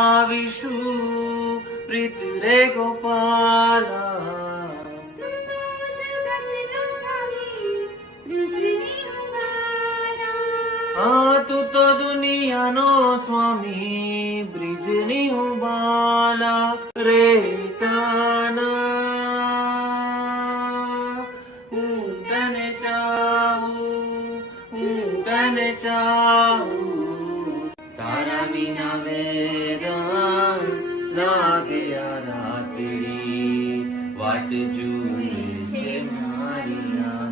ગાવીશું પ્રીત રે ગોપાલા. હા તું તો દુનિયાનો સ્વામી બ્રિજની હું બાલા રે કાના. હું તને ચાહું તારા વિના વેરાન લાગે આ રાતડી વાટ જુએ છે મારી.